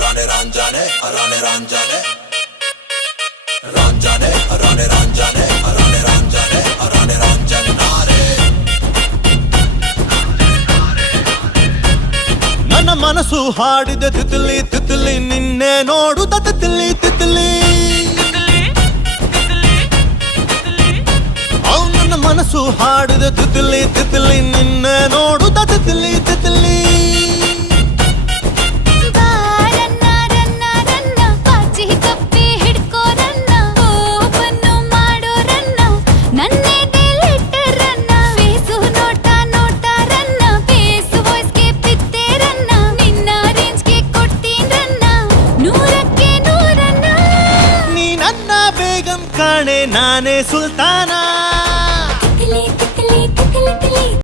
ರಾಣೆ ರಾಂಜಾನೆ ರಾಣೆ ರಾಂಜಾನೆ ರಾಂಜಾನೆ ರಾಣೆ ರಾಂಜಾನೆ ರಾಣೆ ರಾಂಜಾನೆ ರಾಣೆ ರಾಂಜನಾರೆ ನನ್ನ ಮನಸ್ಸು ಹಾಡಿದ ತಿತ್ಲಿ ತಿತ್ಲಿ ನಿನ್ನೆ ನೋಡುತ್ತ ತಿತ್ಲಿ ತಿತ್ಲಿ ನನ್ನ ಮನಸ್ಸು ಹಾಡಿದ ತಿತ್ಲಿ ತಿತ್ಲಿ ನಿನ್ನೆ ನೋಡುತ್ತ ತಿತ್ಲಿ ತಿತ್ಲಿ ಕಾಣೆ ನಾನೇ ಸುಲ್ತಾನ